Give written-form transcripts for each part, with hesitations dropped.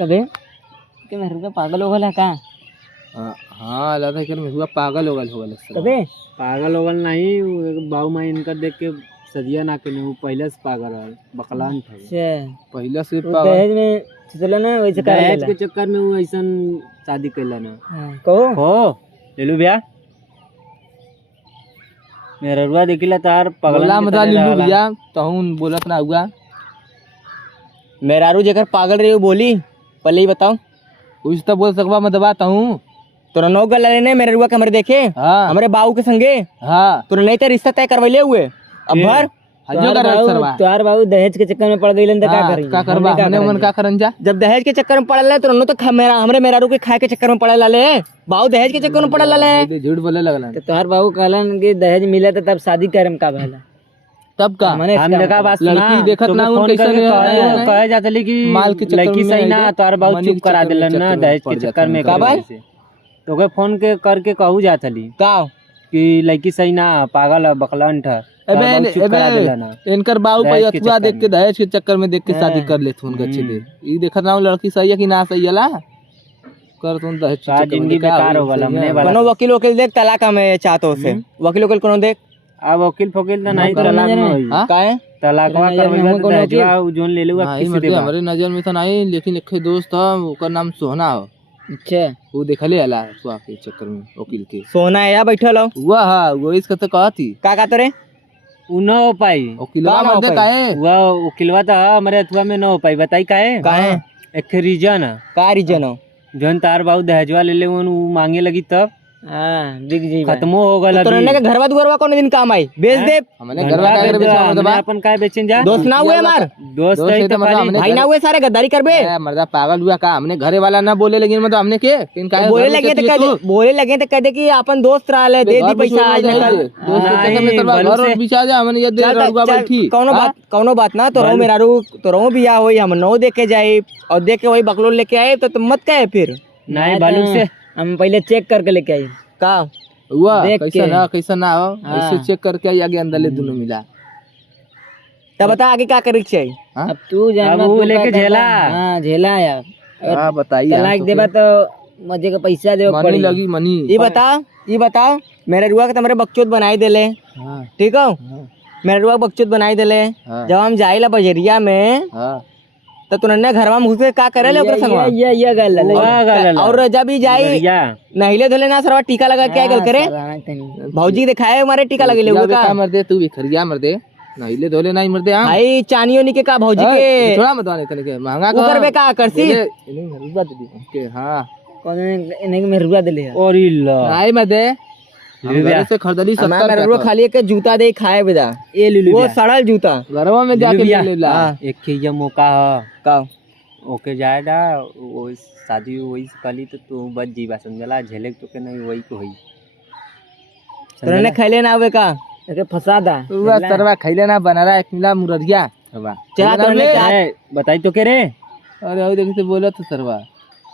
कबे के मेरे को पागल हो गया का? हाँ लगा कि मैं हुआ पागल हो गया कबे पागल होगल नहीं, बाबू माई इनका देख के सदिया ना के वो पहले से पागल है, बकलान था पहले से वो दहेज में चला ना वैसे कर दहेज के चक्कर में वो ऐसा शादी कैला ना। कहो हो ले लू भैया मेरा रुआ देखिला तार पगला मत ले लू भैया तहुन बोलत ना हुआ मेरारू जेकर पागल रही बोली पहले ही बताओ कुछ तो बोल सकवा मत बात हूं तोरा नौ गल लेने मेरे रुआ के हमरे देखे हाँ हमरे बाबू के संगे हाँ तोरा नहीं तो रिश्ता तय करवैले हुए अब भर तोहार बाबू दहेज के चक्कर में पड़ गई का करबा हमने मन का करन जा जब दहेज के चक्कर में पड़ल तो तो हमरे मेरारू के खाए के चक्कर में पड़ल ले बाबू दहेज के चक्कर में पड़ल ले झूठ बोले लगला तो तोहार बाबू कहलन कि दहेज मिले तो तब शादी करम का भला तब का हम देखा बात लड़की देखत ना उन कैसे कहे जातली कि माल के लड़की सही ना तोहार बाबू चुप करा देलन ना दहेज के चक्कर में का बात तो के फोन के करके कहू जातली का कि लड़की सही ना पागल बकलन था इनकर बाबू पे अथवा देख के दहेज के चक्कर में देख के शादी कर लेत उनका अच्छे दे ई देखत ना लड़की सही है कि ना सही है कर तुम दहेज का जिंदगी बेकार हो गल हमने वाला कोनो वकील वकील देख तलाक में चाहतो से वकील वकील कोनो देख अब वकील फकील तो नहीं तलाक में होई काहे तलाकवा करवेला तो दहेजवा जोन ले लूगा किसी दे हमारे नजर में तो नहीं लेकिन एक दोस्त था ओकर नाम सोहना हो अच्छा वो देखले आला तो के चक्कर में वकील के सोना है या बैठल हो हुआ हां वो इसका तो कहती का तोरे उ न हो पाई वकीलवा मत दे काहे वो वकीलवा तो हमारे अथवा में न हो पाई बताई काहे एक रीजन का रीजन हो जोन तार बाबू दहेजवा ले ले उ मांगे लगी तब हां बिग जी खत्म हो गल तो तोरने के घरवा दुआरवा कौन दिन काम आई बेच दे हमने घरवा का बेच दे अपन काय बेचन जा दोस्त ना हुए हमार दोस्त है तो भाई ना हुए सारे गद्दारी करबे मर्दा पागल हुआ का हमने घरे वाला ना बोले लेकिन मतलब हमने के किन का बोले लगे तो कह दे कि अपन दोस्त रहा दे दी पैसा आज निकल दोस्त के चक्कर में तरवा घर और बिछा जा हमने ये दे रुआ बैठी कौनो बात ना तो रो मेरारू तो रो बिया होई हम नो देखे जाए और देख के वही बकलोल लेके आए तो मत कहे फिर नहीं बालू से हम पहले चेक करके लेके आई का हुआ कैसा ना हो ऐसे चेक करके आगे अंदर ले दोनों मिला तब बता आगे क्या करे चाहिए अब तू जान वो लेके झेला हां झेला यार हां बताइए तलाक देबा तो मजे का पैसा देबो मनी लगी मनी ये बताओ मेरे रुआ के तुम्हारे बकचोद बनाई देले हां ठीक हो मेरे रुआ बकचोद बनाई देले जब हम जाइला बजरिया में हां तो तुरन्ने घरवा में घुस के का करे ले ओकरा संगवा ये गल और जब ही जाई नहिले धोले ना सरवा टीका लगा के गल करे भौजी दिखाए हमारे टीका लगे ले का मर दे तू भी खरिया मर दे नहिले धोले नहीं मर दे हां भाई चानियो नी के का भौजी के थोड़ा मत आने तने के महंगा का ऊपर बे का करसी रुपया दे दी के हां कौन इन्हें में रुपया दे ले और इल्ला आई मत दे घर से खरीदली 70 मेरे रुपया खाली के जूता दे खाए बेदा ए ले लो वो सड़ल जूता घरवा में जाके ले ला एक के ये मौका है का ओके जाएगा वो शादी वही कली तो तू बच जीवा समझला झेले तो के नहीं वही को होई तने खैले ना आवे का के फसा दा पूरा सरवा खैले ना बना रहा एक मिला मुररिया सरवा चला तने बताई तो के रे अरे ओ देखते बोला तो सरवा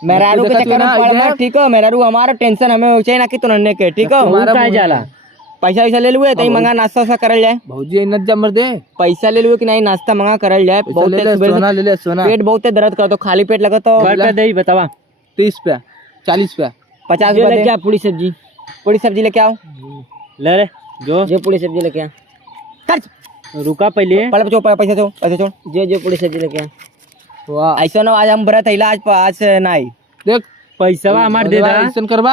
मेरारू के चक्कर में पड़ मत ठीक हो मेरारू हमारा टेंशन हमें चाहिए ना कि तुरन्ने के ठीक हो हमारा का जाला पैसा वैसा ले लुए तई मंगा नाश्ता सा करल जाए भौजी इन्नत जमर दे पैसा ले लुए कि नहीं नाश्ता मंगा करल जाए सोना ले ले सोना पेट बहुत दर्द कर तो खाली पेट लगा तो घर पे दे बतावा 30 रुपया 40 रुपया 50 रुपया लेके आ पूरी सब्जी लेके आओ ले रे जो पूरी सब्जी लेके आ कर रुका पहले पैसा छोड़ जो पूरी सब्जी लेके आ वाह ऐसा ना आज हम व्रत हैला आज नहीं देख पैसा हमार दे दा ऐसन करवा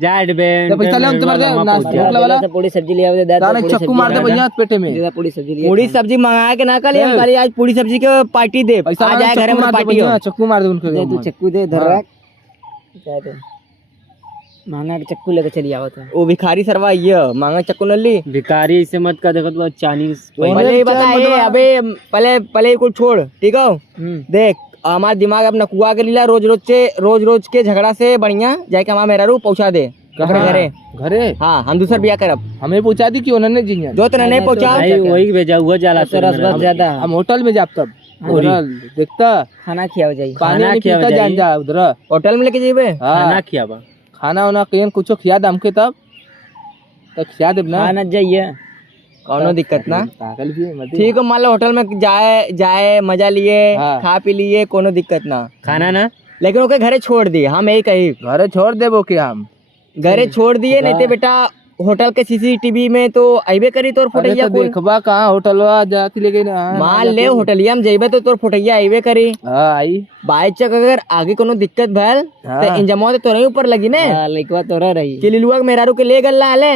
जाट बे तो पैसा ले तुम दे नाश्ता वाला पूरी सब्जी ले आओ दे दाना चक्कू मार दे भैया पेटे में दे पूरी सब्जी मंगा के ना कल हम खाली आज पूरी सब्जी के पार्टी दे पैसा आ जाए घर में पार्टी हो चक्कू मार दे उनको दे तू चक्कू दे धर रख क्या दे मांगा के चक्कू लेके चली आवत है वो भिखारी सरवा ये मांगा चक्कू न ली भिखारी से मत का देखत चाइनीज पहले बताए अबे पहले कुछ छोड़ ठीक हो देख हमारा दिमाग अपना कुआ के लीला रोज रोज के झगड़ा से बढ़िया जाके हमारा मेरा रू पहुंचा दे घरे हाँ हम दूसरा बिया करब हमें पहुंचा दी क्यों उन्होंने जिया जो तो नहीं पहुंचा वही भेजा हुआ जाला ज्यादा हम होटल में जाब तब देखता खाना खियाव जाई खाना खियाव जान जा उधर होटल में लेके जेबे खाना खियाबा खाना वाना कहीं कुछ खिया दे हमके तब खिया देब ना खाना जाइए कौनो दिक्कत ना। पागल भी है मत ठीक है, मान लो होटल में जाए जाए मजा लिए, हाँ। खा पी लिए, कोनो दिक्कत ना। खाना ना लेकिन ओके घरे छोड़ दिए, हम यही कही घरे छोड़ देबो कि हम घरे छोड़ दिए, नहीं तो बेटा होटल के सीसीटीवी में तो अबे करी तोर अरे फोटैया तो कुल। देखबा कहाँ होटलवा जाती लेकिन मान ले होटलिया में जेबे तो तोर फोटैया अबे करी। हाँ आई बाई चक अगर आगे कोनो दिक्कत भल हाँ। तो इंजमवा तो तोरे ऊपर लगी ने। लइकवा तोरा रही कि लिलुआ के मेहरारू के ले गल ला ले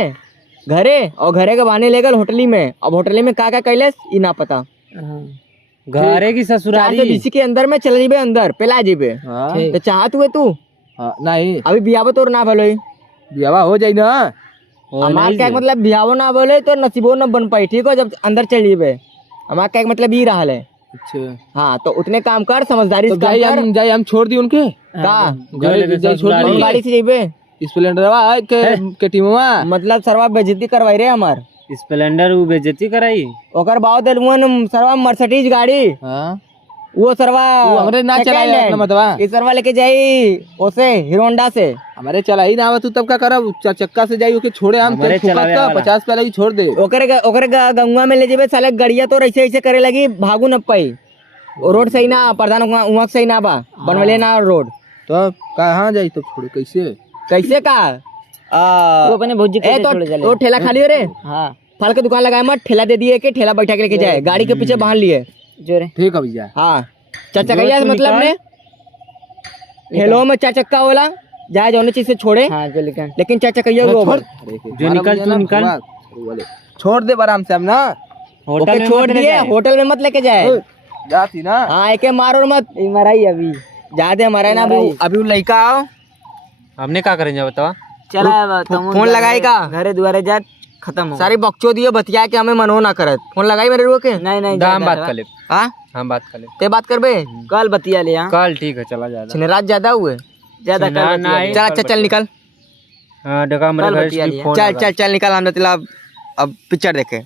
घरे, और घरे के बहाने ले गल होटली में। अब होटली में का कैलस ई ना पता। घरे की ससुरारी 420 के अंदर में चल जीबे, अंदर पेला जीबे। हाँ तो चाहत हुए तू हाँ, नहीं अभी बियाह तोर ना भलोई। बियावा हो जाई ना। हमार क्या मतलब बियाहो ना बोले तो नसीबो न बन पाई, ठीक हो, जब अंदर चल जीबे। हमार क्या मतलब ई रहा है। अच्छा हाँ तो उतने काम कर, समझदारी तो से काम कर। जाई हम छोड़ दी उनके का घरे जाई छोड़ कौन दी गाड़ी से जीबे? स्प्लेंडरवा के टीमवा मतलब सरवा बेइज्जती करवाई रे हमार। स्प्लेंडर वो बेइज्जती कराई। ओकर बाद दलवन सरवा मर्सिडीज गाड़ी, हाँ वो सरवा वो हमरे ना second चलाया hand। अपना मतवा ई सरवा लेके जाई ओसे हीरो होंडा से। हमारे चला ही ना आवा तू तब का करब चक्का से जाई ओके छोड़े हम हमारे तेल फूकत चलावे का वाला। 50 पहले ही छोड़ दे ओकरे गंगा में ले जेबे साले गड़िया तो ऐसे ऐसे करे लगी, भागू न पाई। वो रोड सही ना, प्रधान वहाँ सही ना बा, बनवले ना रोड। तो कहाँ जाई तो छोड़े कैसे कैसे का वो अपने भौजी के तो ठेला खाली हो रे। हाँ फल के दुकान लगाए मत, ठेला दे दिए के ठेला बैठा के लेके जाए, गाड़ी के पीछे बांध लिए जोरे। ठीक है भैया हाँ चाचा कहिया से मतलब ने ठेलो में 4 चक्का होला जाए जौने चीज से छोड़े। हाँ जो लेकिन 4 चक्का वो जो निकल तू निकल छोड़ दे आराम से हम ना होटल में छोड़ दिए, होटल में मत लेके जाए। जाती ना हाँ एके मारो मत, मराई अभी ज्यादा मराई ना। अभी लड़का आओ, हमने क्या करेंगे बतावा। चला फोन लगाई का घरे दुआरे जा, खत्म हो सारी बक्चो दियो बतिया के हमें मनो ना करत। फोन लगाई मेरे रुआ के? नहीं हम बात कर ले। हाँ हम बात कर ले। ते बात करबे कल बतिया ले। कल ठीक है, चला जा। रात ज्यादा हुए ज्यादा चल अच्छा चल निकल। हाँ देखा मेरे घर से भी फोन चल लगा। चल चल निकल, हम तेला अब पिक्चर देखे।